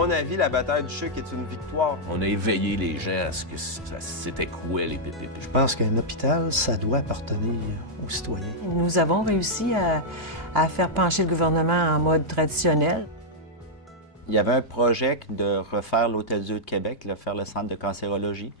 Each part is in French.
mon avis, la bataille du CHUC est une victoire. On a éveillé les gens à ce que c'était quoi les PPP. Je pense qu'un hôpital, ça doit appartenir aux citoyens. Nous avons réussi à faire pencher le gouvernement en mode traditionnel. Il y avait un projet de refaire l'Hôtel-Dieu de Québec, de faire le centre de cancérologie,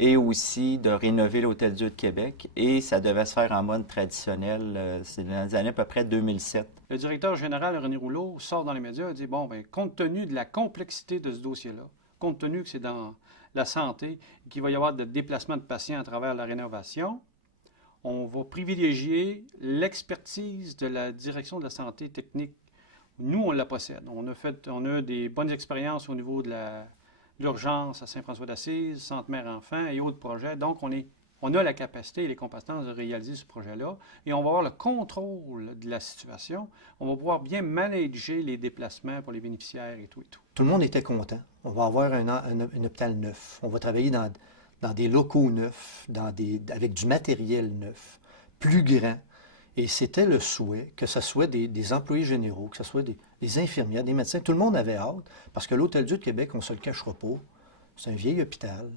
et aussi de rénover l'Hôtel-Dieu de Québec. Et ça devait se faire en mode traditionnel. C'est dans les années à peu près 2007. Le directeur général, René Rouleau, sort dans les médias et dit, bon, bien, compte tenu de la complexité de ce dossier-là, compte tenu que c'est dans la santé, qu'il va y avoir de déplacement de patients à travers la rénovation, on va privilégier l'expertise de la direction de la santé technique. Nous, on la possède. On a des bonnes expériences au niveau de l'urgence à Saint-François-d'Assise, Centre Mère-Enfant et autres projets. Donc, on a la capacité et les compétences de réaliser ce projet-là et on va avoir le contrôle de la situation. On va pouvoir bien manager les déplacements pour les bénéficiaires et tout et tout. Tout le monde était content. On va avoir un hôpital neuf. On va travailler dans des locaux neufs, avec du matériel neuf, plus grand. Et c'était le souhait, que ce soit des employés généraux, que ce soit des infirmières, des médecins. Tout le monde avait hâte, parce que l'Hôtel-Dieu de Québec, on ne se le cachera pas, c'est un vieil hôpital,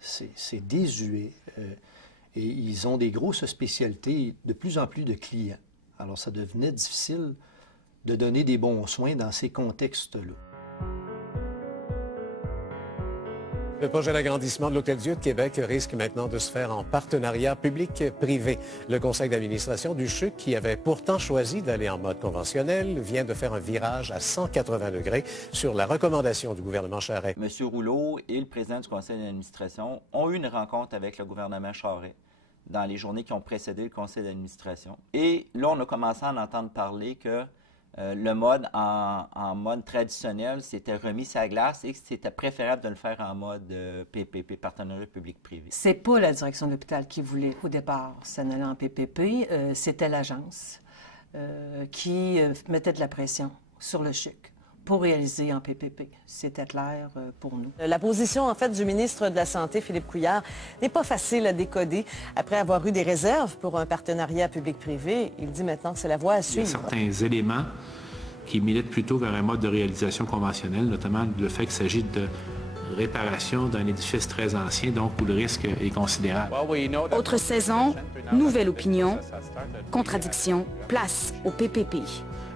c'est désuet, et ils ont des grosses spécialités, de plus en plus de clients. Alors, ça devenait difficile de donner des bons soins dans ces contextes-là. Le projet d'agrandissement de l'Hôtel-Dieu de Québec risque maintenant de se faire en partenariat public-privé. Le conseil d'administration du CHUC, qui avait pourtant choisi d'aller en mode conventionnel, vient de faire un virage à 180 degrés sur la recommandation du gouvernement Charest. M. Rouleau et le président du conseil d'administration ont eu une rencontre avec le gouvernement Charest dans les journées qui ont précédé le conseil d'administration. Et là, on a commencé à en entendre parler que le mode en mode traditionnel s'était remis sur la glace et que c'était préférable de le faire en mode PPP, partenariat public-privé. C'est pas la direction de l'hôpital qui voulait au départ s'en aller en PPP, c'était l'agence qui mettait de la pression sur le CHUC pour réaliser en PPP. C'était clair pour nous. La position, en fait, du ministre de la Santé, Philippe Couillard, n'est pas facile à décoder. Après avoir eu des réserves pour un partenariat public-privé, il dit maintenant que c'est la voie à suivre. Il y a certains éléments qui militent plutôt vers un mode de réalisation conventionnel, notamment le fait qu'il s'agit de réparation d'un édifice très ancien, donc où le risque est considérable. Autre saison, nouvelle opinion, contradiction, place au PPP.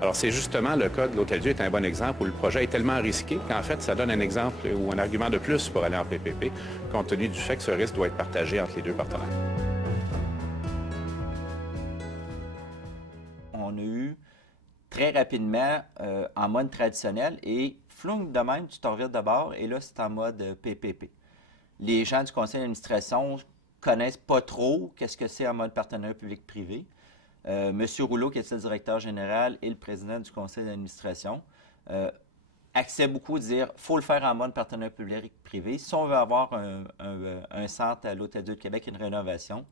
Alors, c'est justement le cas de l'Hôtel-Dieu est un bon exemple où le projet est tellement risqué qu'en fait, ça donne un exemple ou un argument de plus pour aller en PPP, compte tenu du fait que ce risque doit être partagé entre les deux partenaires. On a eu très rapidement en mode traditionnel et flou de même, tu t'en revires de bord et là, c'est en mode PPP. Les gens du conseil d'administration connaissent pas trop qu'est-ce que c'est en mode partenariat public-privé. M. Rouleau, qui était le directeur général, et le président du conseil d'administration, axaient beaucoup à dire qu'il faut le faire en mode partenariat public-privé. Si on veut avoir un centre à l'Hôtel-Dieu de Québec, une rénovation,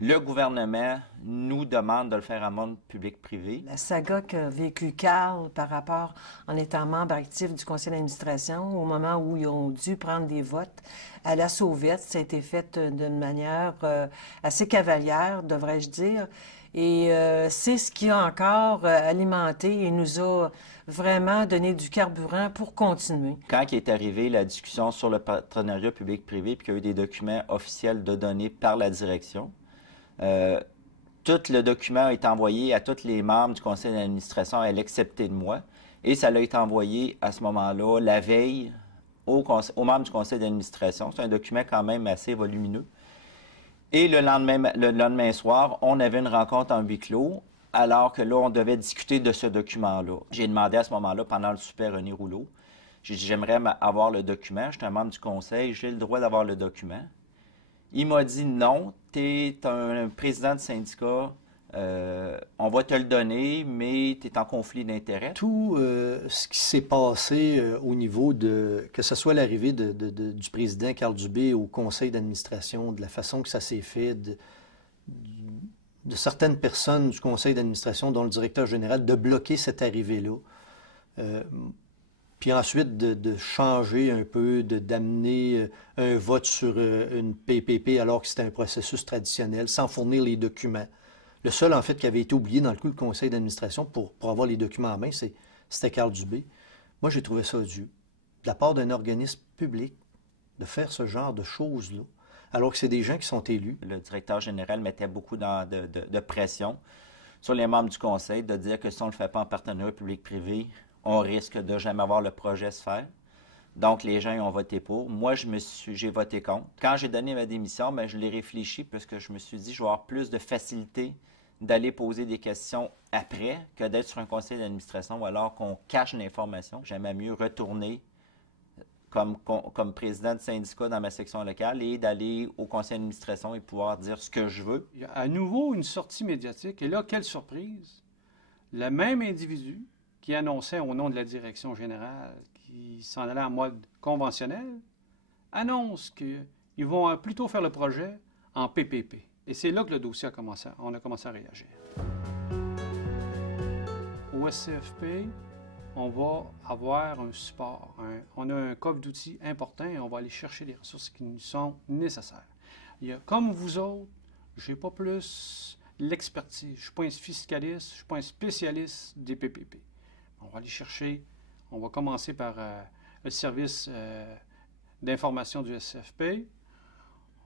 le gouvernement nous demande de le faire en mode public-privé. La saga qu'a vécu Carl par rapport en étant membre actif du conseil d'administration, au moment où ils ont dû prendre des votes à la sauvette, ça a été fait d'une manière assez cavalière, devrais-je dire. Et c'est ce qui a encore alimenté et nous a vraiment donné du carburant pour continuer. Quand il est arrivé la discussion sur le partenariat public-privé, puis qu'il y a eu des documents officiels de donner par la direction, tout le document a été envoyé à tous les membres du conseil d'administration, à l'excepté de moi, et ça a été envoyé à ce moment-là, la veille, aux membres du conseil d'administration. C'est un document quand même assez volumineux. Et le lendemain soir, on avait une rencontre en huis clos, alors que là, on devait discuter de ce document-là. J'ai demandé à ce moment-là, pendant le super René Rouleau, j'ai dit, j'aimerais avoir le document. Je suis un membre du conseil, j'ai le droit d'avoir le document. Il m'a dit, non, tu es un président de syndicat, on va te le donner, mais tu es en conflit d'intérêts. Tout ce qui s'est passé au niveau de, que ce soit l'arrivée du président Carl Dubé au conseil d'administration, de la façon que ça s'est fait, de certaines personnes du conseil d'administration, dont le directeur général, de bloquer cette arrivée-là. Puis ensuite de changer un peu, d'amener un vote sur une PPP alors que c'était un processus traditionnel, sans fournir les documents. Le seul, en fait, qui avait été oublié dans le coup, le conseil d'administration pour avoir les documents en main, c'était Carl Dubé. Moi, j'ai trouvé ça dû. de la part d'un organisme public de faire ce genre de choses-là, alors que c'est des gens qui sont élus. Le directeur général mettait beaucoup de pression sur les membres du conseil de dire que si on ne le fait pas en partenariat public-privé, on risque de jamais avoir le projet se faire. Donc, les gens ont voté pour. Moi, j'ai voté contre. Quand j'ai donné ma démission, bien, je l'ai réfléchi parce que je me suis dit je vais avoir plus de facilité d'aller poser des questions après que d'être sur un conseil d'administration ou alors qu'on cache l'information. J'aimais mieux retourner comme président de syndicat dans ma section locale et d'aller au conseil d'administration et pouvoir dire ce que je veux. Il y a à nouveau une sortie médiatique. Et là, quelle surprise! Le même individu qui annonçait au nom de la direction générale qu'il s'en allait en mode conventionnel annonce qu'ils vont plutôt faire le projet en PPP. Et c'est là que le dossier on a commencé à réagir. Au SCFP, on va avoir un support. On a un coffre d'outils important et on va aller chercher les ressources qui nous sont nécessaires. Comme vous autres, je n'ai pas plus l'expertise. Je ne suis pas un fiscaliste, je ne suis pas un spécialiste des PPP. On va aller chercher, on va commencer par le service d'information du SCFP.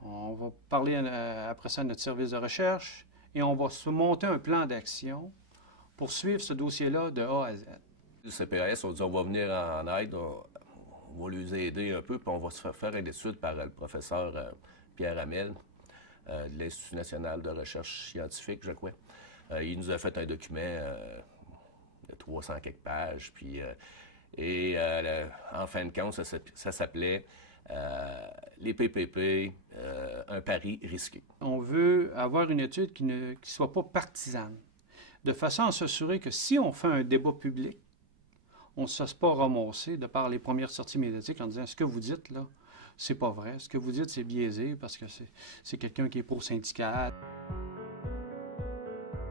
On va parler après ça de notre service de recherche et on va se monter un plan d'action pour suivre ce dossier-là de A à Z. Le CPAS, on dit on va venir en aide, on va les aider un peu, puis on va se faire une étude par le professeur Pierre Hamel de l'Institut national de recherche scientifique, je crois. Il nous a fait un document de 300 quelques pages, puis en fin de compte, ça s'appelait les PPP, un pari risqué. On veut avoir une étude qui ne soit pas partisane, de façon à s'assurer que si on fait un débat public, on ne se fasse pas ramasser de par les premières sorties médiatiques en disant « ce que vous dites, là, c'est pas vrai. Ce que vous dites, c'est biaisé parce que c'est quelqu'un qui est pro-syndical. »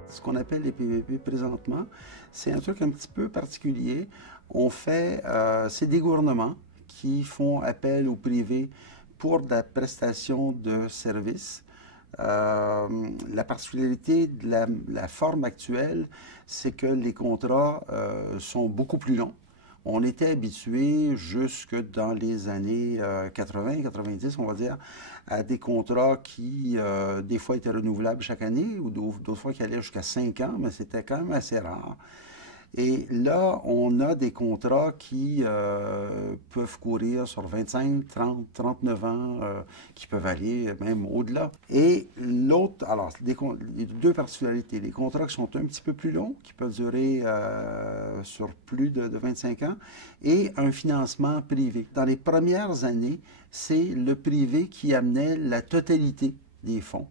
Ce qu'on appelle les PPP présentement, c'est un truc un petit peu particulier. On fait, c'est des gouvernements qui font appel au privé pour de la prestation de services. La particularité de la forme actuelle, c'est que les contrats sont beaucoup plus longs. On était habitué jusque dans les années 80-90, on va dire, à des contrats qui, des fois, étaient renouvelables chaque année ou d'autres fois qui allaient jusqu'à 5 ans, mais c'était quand même assez rare. Et là, on a des contrats qui peuvent courir sur 25, 30, 39 ans, qui peuvent aller même au-delà. Et l'autre, alors, les deux particularités, les contrats qui sont un petit peu plus longs, qui peuvent durer sur plus de 25 ans, et un financement privé. Dans les premières années, c'est le privé qui amenait la totalité des fonds.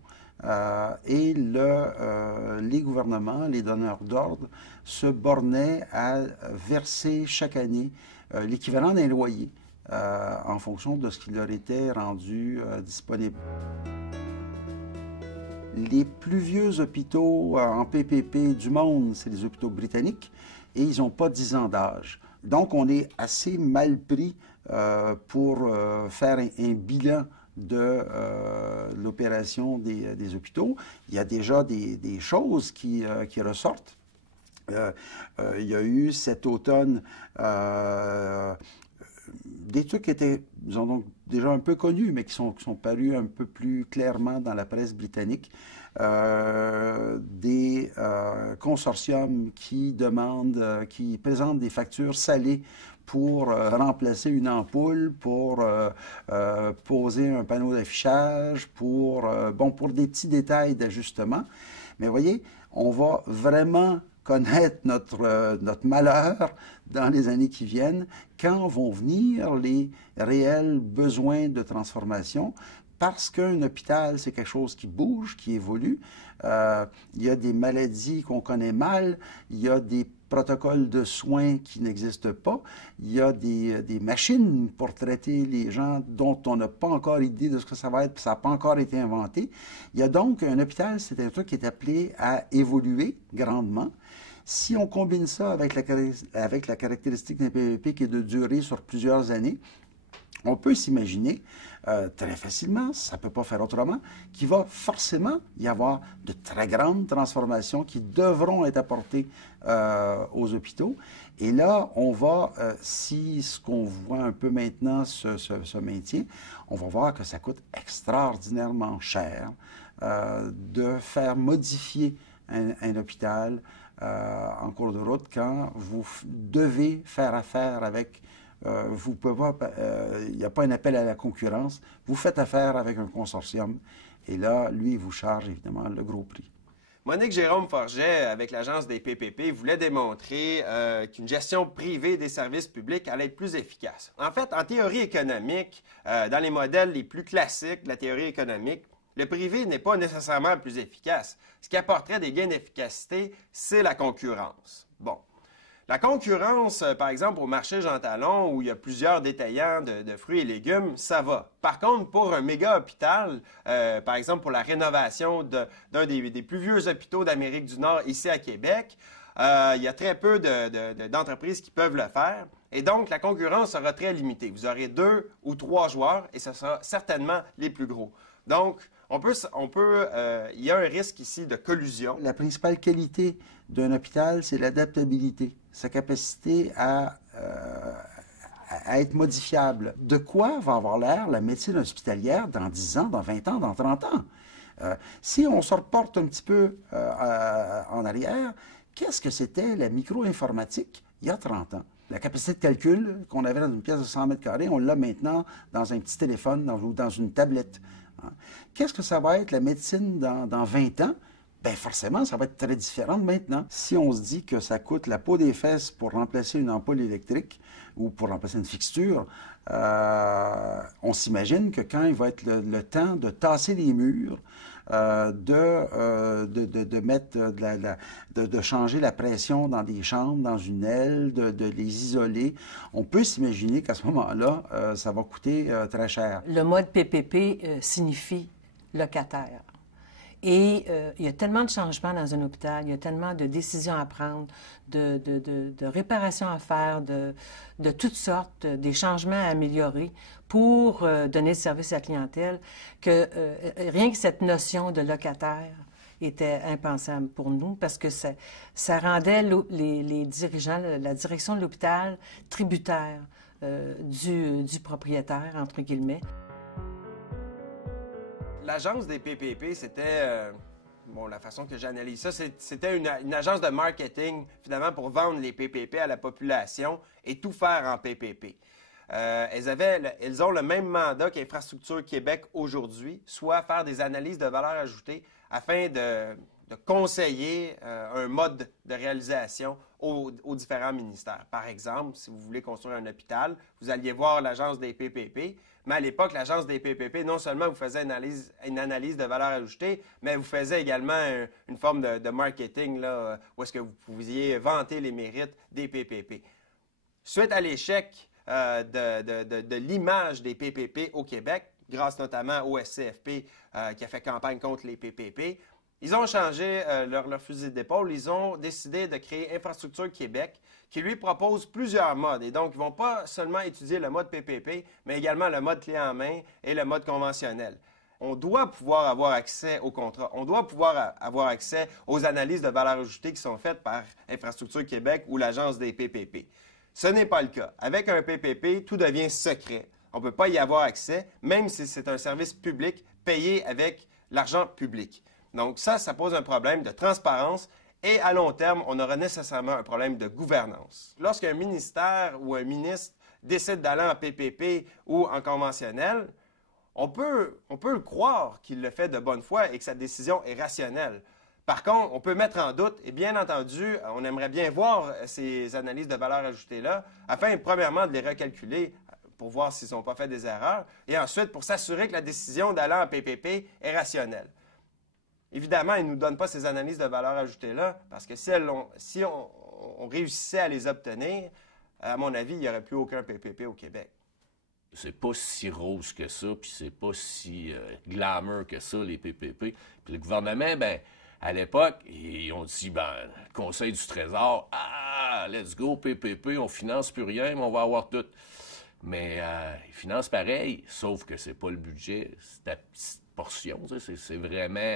Et les gouvernements, les donneurs d'ordre, se bornaient à verser chaque année l'équivalent d'un loyer en fonction de ce qui leur était rendu disponible. Les plus vieux hôpitaux en PPP du monde, c'est les hôpitaux britanniques, et ils n'ont pas 10 ans d'âge. Donc, on est assez mal pris pour faire un bilan de l'opération des hôpitaux. Il y a déjà des choses qui ressortent. Il y a eu cet automne des trucs qui étaient, disons donc, déjà un peu connus, mais qui sont parus un peu plus clairement dans la presse britannique. Des consortiums qui présentent des factures salées pour remplacer une ampoule, pour poser un panneau d'affichage, pour des petits détails d'ajustement. Mais voyez, on va vraiment connaître notre malheur dans les années qui viennent quand vont venir les réels besoins de transformation, parce qu'un hôpital, c'est quelque chose qui bouge, qui évolue. Il y a des maladies qu'on connaît mal, il y a des protocoles de soins qui n'existent pas, il y a des machines pour traiter les gens dont on n'a pas encore idée de ce que ça va être, puis ça n'a pas encore été inventé. Il y a donc un hôpital, c'est un truc qui est appelé à évoluer grandement. Si on combine ça avec la caractéristique d'un PPP qui est de durer sur plusieurs années, on peut s'imaginer très facilement, ça ne peut pas faire autrement, qu'il va forcément y avoir de très grandes transformations qui devront être apportées aux hôpitaux. Et là, on va, si ce qu'on voit un peu maintenant se maintient, on va voir que ça coûte extraordinairement cher de faire modifier un hôpital en cours de route quand vous devez faire affaire avec... vous pouvez pas, il n'y a pas un appel à la concurrence. Vous faites affaire avec un consortium et là, lui, il vous charge évidemment le gros prix. Monique Jérôme-Forget, avec l'Agence des PPP, voulait démontrer qu'une gestion privée des services publics allait être plus efficace. En fait, en théorie économique, dans les modèles les plus classiques de la théorie économique, le privé n'est pas nécessairement le plus efficace. Ce qui apporterait des gains d'efficacité, c'est la concurrence. Bon. La concurrence, par exemple, au marché Jean Talon, où il y a plusieurs détaillants de fruits et légumes, ça va. Par contre, pour un méga-hôpital, par exemple pour la rénovation d'un des plus vieux hôpitaux d'Amérique du Nord, ici à Québec, il y a très peu d'entreprises qui peuvent le faire. Et donc, la concurrence sera très limitée. Vous aurez 2 ou 3 joueurs et ce sera certainement les plus gros. Donc, il y a un risque ici de collusion. La principale qualité d'un hôpital, c'est l'adaptabilité, sa capacité à être modifiable. De quoi va avoir l'air la médecine hospitalière dans 10 ans, dans 20 ans, dans 30 ans? Si on se reporte un petit peu en arrière, qu'est-ce que c'était la micro-informatique il y a 30 ans? La capacité de calcul qu'on avait dans une pièce de 100 mètres carrés, on l'a maintenant dans un petit téléphone ou dans une tablette. Qu'est-ce que ça va être la médecine dans 20 ans? Bien, forcément, ça va être très différent de maintenant. Si on se dit que ça coûte la peau des fesses pour remplacer une ampoule électrique ou pour remplacer une fixture, on s'imagine que quand il va être le temps de tasser les murs, de changer la pression dans des chambres, dans une aile, de les isoler, on peut s'imaginer qu'à ce moment-là, ça va coûter très cher. Le mode PPP signifie locataire. Et il y a tellement de changements dans un hôpital, il y a tellement de décisions à prendre, de réparations à faire, de toutes sortes, des changements à améliorer pour donner le service à la clientèle, que rien que cette notion de locataire était impensable pour nous parce que ça rendait les dirigeants, la direction de l'hôpital, tributaire du propriétaire, entre guillemets. L'agence des PPP, c'était, la façon que j'analyse ça, c'était une agence de marketing, finalement, pour vendre les PPP à la population et tout faire en PPP. Elles ont le même mandat qu'Infrastructure Québec aujourd'hui, soit faire des analyses de valeur ajoutée afin de conseiller un mode de réalisation aux différents ministères. Par exemple, si vous voulez construire un hôpital, vous alliez voir l'agence des PPP, mais à l'époque, l'agence des PPP, non seulement vous faisait une analyse de valeur ajoutée, mais vous faisait également une forme de marketing là, où est-ce que vous pouviez vanter les mérites des PPP. Suite à l'échec de l'image des PPP au Québec, grâce notamment au SCFP qui a fait campagne contre les PPP, ils ont changé leur fusil d'épaule. Ils ont décidé de créer Infrastructure Québec, qui lui propose plusieurs modes. Et donc, ils ne vont pas seulement étudier le mode PPP, mais également le mode clé en main et le mode conventionnel. On doit pouvoir avoir accès aux contrats. On doit pouvoir avoir accès aux analyses de valeur ajoutée qui sont faites par Infrastructure Québec ou l'Agence des PPP. Ce n'est pas le cas. Avec un PPP, tout devient secret. On ne peut pas y avoir accès, même si c'est un service public payé avec l'argent public. Donc ça pose un problème de transparence et à long terme, on aura nécessairement un problème de gouvernance. Lorsqu'un ministère ou un ministre décide d'aller en PPP ou en conventionnel, on peut le croire qu'il le fait de bonne foi et que sa décision est rationnelle. Par contre, on peut mettre en doute, et bien entendu, on aimerait bien voir ces analyses de valeur ajoutée-là, afin, premièrement, de les recalculer pour voir s'ils n'ont pas fait des erreurs, et ensuite, pour s'assurer que la décision d'aller en PPP est rationnelle. Évidemment, ils ne nous donnent pas ces analyses de valeur ajoutée-là, parce que si on réussissait à les obtenir, à mon avis, il n'y aurait plus aucun PPP au Québec. C'est pas si rose que ça, puis c'est pas si glamour que ça, les PPP. Puis le gouvernement, à l'époque, ils ont dit, le Conseil du Trésor, let's go, PPP, on finance plus rien, mais on va avoir tout. Mais ils financent pareil, sauf que c'est pas le budget, c'est ta petite portion. C'est vraiment,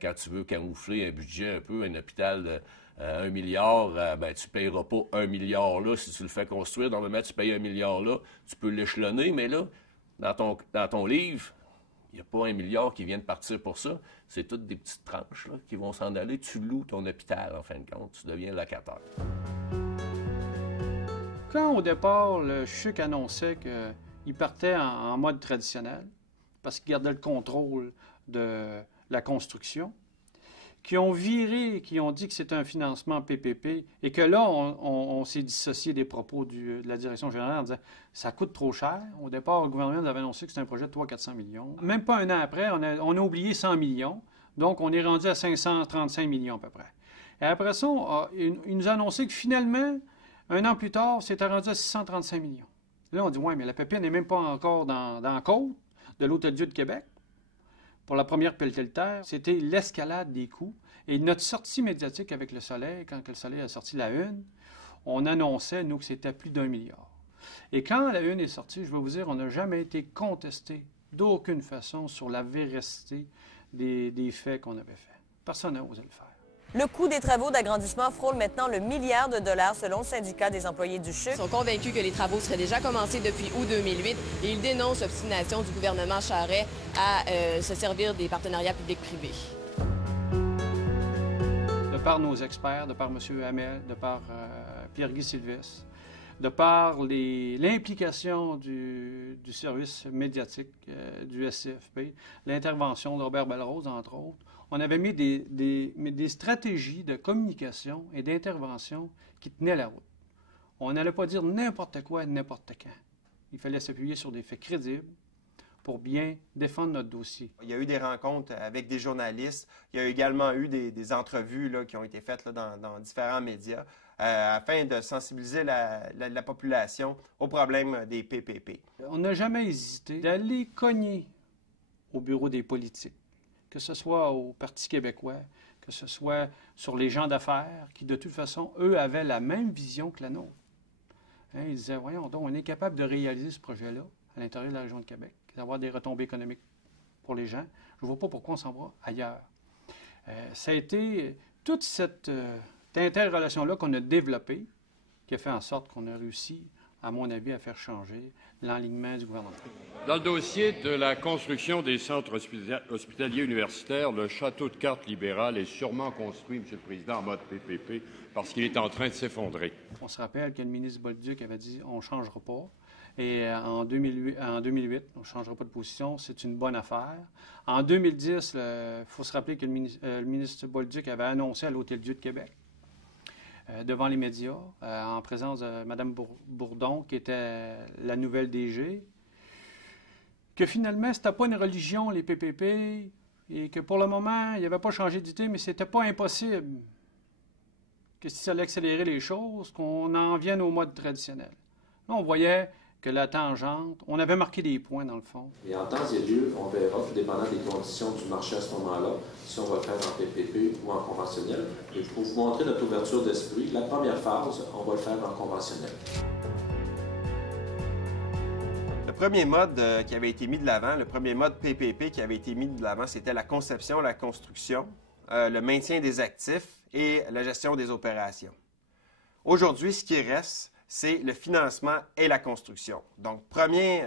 quand tu veux camoufler un budget un peu, un hôpital de 1 milliard, ben, tu ne payeras pas 1 milliard là si tu le fais construire. Normalement, tu payes 1 milliard là, tu peux l'échelonner, mais là, dans ton livre, il n'y a pas 1 milliard qui vient de partir pour ça. C'est toutes des petites tranches là, qui vont s'en aller. Tu loues ton hôpital, en fin de compte. Tu deviens locataire. Quand, au départ, le CHUC annonçait qu'il partait en mode traditionnel, parce qu'il gardait le contrôle de la construction, qui ont viré, qui ont dit que c'était un financement PPP, et que là, on s'est dissocié des propos de la direction générale en disant « ça coûte trop cher ». Au départ, le gouvernement avait annoncé que c'était un projet de 300-400 millions. Même pas un an après, on a oublié 100 millions, donc on est rendu à 535 millions à peu près. Et après ça, il nous a annoncé que finalement, un an plus tard, c'était rendu à 635 millions. Là, on dit « ouais, mais la PPP n'est même pas encore dans la côte de l'Hôtel-Dieu de Québec ». Pour la première pelletelle, c'était l'escalade des coûts. Et notre sortie médiatique avec Le Soleil, quand Le Soleil a sorti la une, on annonçait, nous, que c'était plus d'1 milliard. Et quand la une est sortie, je vais vous dire, on n'a jamais été contesté d'aucune façon sur la véracité des faits qu'on avait faits. Personne n'a osé le faire. Le coût des travaux d'agrandissement frôle maintenant le milliard de dollars selon le syndicat des employés du CHUC. Ils sont convaincus que les travaux seraient déjà commencés depuis août 2008 et ils dénoncent l'obstination du gouvernement Charest à se servir des partenariats publics-privés. De par nos experts, de par M. Hamel, de par Pierre-Guy Sylvestre, de par l'implication du service médiatique du SCFP, l'intervention de Robert Belrose, entre autres, on avait mis des stratégies de communication et d'intervention qui tenaient la route. On n'allait pas dire n'importe quoi, n'importe quand. Il fallait s'appuyer sur des faits crédibles pour bien défendre notre dossier. Il y a eu des rencontres avec des journalistes. Il y a également eu des entrevues là, qui ont été faites là, dans différents médias afin de sensibiliser la population aux problèmes des PPP. On n'a jamais hésité d'aller cogner au bureau des politiques, que ce soit au Parti québécois, que ce soit sur les gens d'affaires, qui de toute façon, eux, avaient la même vision que la nôtre. Hein, ils disaient, voyons donc, on est capable de réaliser ce projet-là à l'intérieur de la région de Québec, d'avoir des retombées économiques pour les gens. Je ne vois pas pourquoi on s'en va ailleurs. Ça a été toute cette interrelation-là qu'on a développée qui a fait en sorte qu'on a réussi, à mon avis, à faire changer l'enlignement du gouvernement. Dans le dossier de la construction des centres hospitaliers universitaires, le château de cartes libéral est sûrement construit, M. le Président, en mode PPP, parce qu'il est en train de s'effondrer. On se rappelle que le ministre Bolduc avait dit « on ne changera pas ». Et en 2008, on ne changera pas de position, c'est une bonne affaire. En 2010, il faut se rappeler que le ministre Bolduc avait annoncé à l'Hôtel-Dieu de Québec, devant les médias, en présence de Mme Bourdon, qui était la nouvelle DG, que finalement, ce n'était pas une religion, les PPP, et que pour le moment, il n'avait pas changé d'idée, mais ce n'était pas impossible que si ça allait accélérer les choses, qu'on en vienne au mode traditionnel. Là, on voyait que la tangente, on avait marqué des points dans le fond. Et en temps et lieu, on verra, tout dépendant des conditions du marché à ce moment-là, si on va faire en PPP ou en conventionnel. Et pour vous montrer notre ouverture d'esprit, la première phase, on va le faire en conventionnel. Le premier mode qui avait été mis de l'avant, le premier mode PPP qui avait été mis de l'avant, c'était la conception, la construction, le maintien des actifs et la gestion des opérations. Aujourd'hui, ce qui reste, c'est le financement et la construction. Donc, premier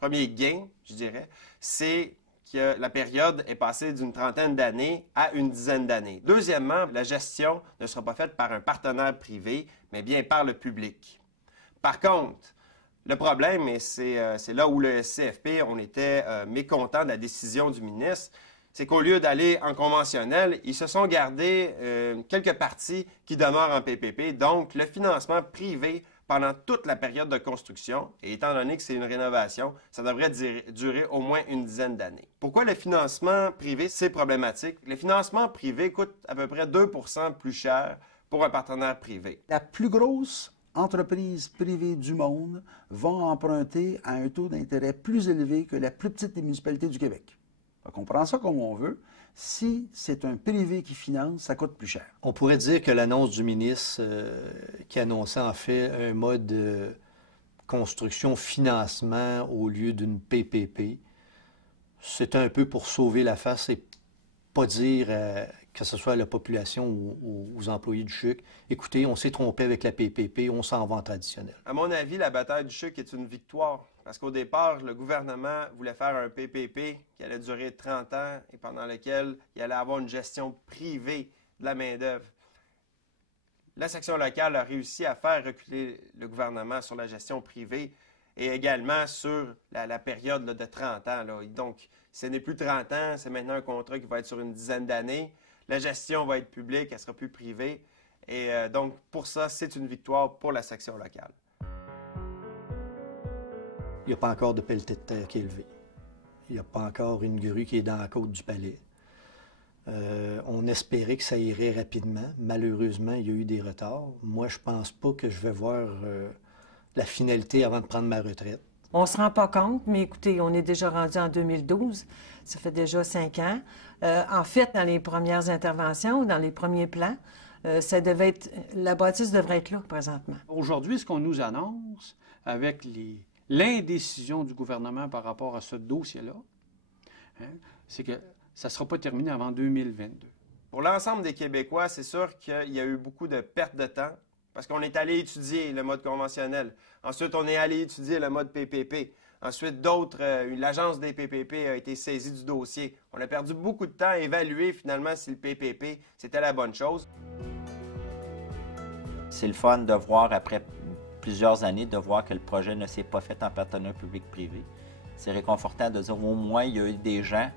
gain, je dirais, c'est que la période est passée d'une trentaine d'années à une dizaine d'années. Deuxièmement, la gestion ne sera pas faite par un partenaire privé, mais bien par le public. Par contre, le problème, et c'est là où le SCFP, on était mécontent de la décision du ministre, c'est qu'au lieu d'aller en conventionnel, ils se sont gardés quelques parties qui demeurent en PPP. Donc, le financement privé pendant toute la période de construction, et étant donné que c'est une rénovation, ça devrait durer au moins une dizaine d'années. Pourquoi le financement privé, c'est problématique? Le financement privé coûte à peu près 2 % plus cher pour un partenaire privé. La plus grosse entreprise privée du monde va emprunter à un taux d'intérêt plus élevé que la plus petite des municipalités du Québec. On prend ça comme on veut. Si c'est un privé qui finance, ça coûte plus cher. On pourrait dire que l'annonce du ministre qui annonçait en fait un mode construction-financement au lieu d'une PPP. C'est un peu pour sauver la face et pas dire, que ce soit à la population ou aux employés du CHUC, écoutez, on s'est trompé avec la PPP, on s'en va en traditionnel. À mon avis, la bataille du CHUC est une victoire. Parce qu'au départ, le gouvernement voulait faire un PPP qui allait durer 30 ans et pendant lequel il allait avoir une gestion privée de la main-d'œuvre. La section locale a réussi à faire reculer le gouvernement sur la gestion privée et également sur la période là, de 30 ans. Là. Donc, ce n'est plus 30 ans, c'est maintenant un contrat qui va être sur une dizaine d'années. La gestion va être publique, elle ne sera plus privée. Et donc, pour ça, c'est une victoire pour la section locale. Il n'y a pas encore de pelleté de terre qui est levée. Il n'y a pas encore une grue qui est dans la côte du palais. On espérait que ça irait rapidement. Malheureusement, il y a eu des retards. Moi, je ne pense pas que je vais voir la finalité avant de prendre ma retraite. On ne se rend pas compte, mais écoutez, on est déjà rendu en 2012. Ça fait déjà 5 ans. En fait, dans les premières interventions ou dans les premiers plans, la bâtisse devrait être là présentement. Aujourd'hui, ce qu'on nous annonce avec l'indécision du gouvernement par rapport à ce dossier-là, hein, c'est que ça ne sera pas terminé avant 2022. Pour l'ensemble des Québécois, c'est sûr qu'il y a eu beaucoup de pertes de temps parce qu'on est allé étudier le mode conventionnel. Ensuite, on est allé étudier le mode PPP. Ensuite, l'agence des PPP a été saisie du dossier. On a perdu beaucoup de temps à évaluer finalement si le PPP, c'était la bonne chose. C'est le fun de voir, après plusieurs années, de voir que le projet ne s'est pas fait en partenariat public-privé. C'est réconfortant de dire au moins il y a eu des gens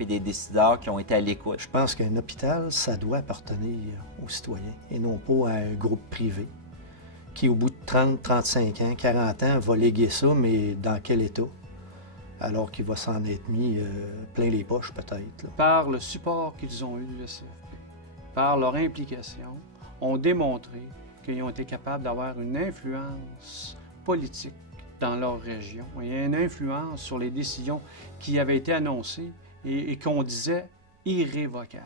et des décideurs qui ont été à l'écoute. Je pense qu'un hôpital, ça doit appartenir aux citoyens et non pas à un groupe privé qui, au bout de 30, 35 ans, 40 ans, va léguer ça, mais dans quel état? Alors qu'il va s'en être mis plein les poches, peut-être. Par le support qu'ils ont eu du CFP, par leur implication, ont démontré qu'ils ont été capables d'avoir une influence politique dans leur région et une influence sur les décisions qui avaient été annoncées et qu'on disait irrévocables.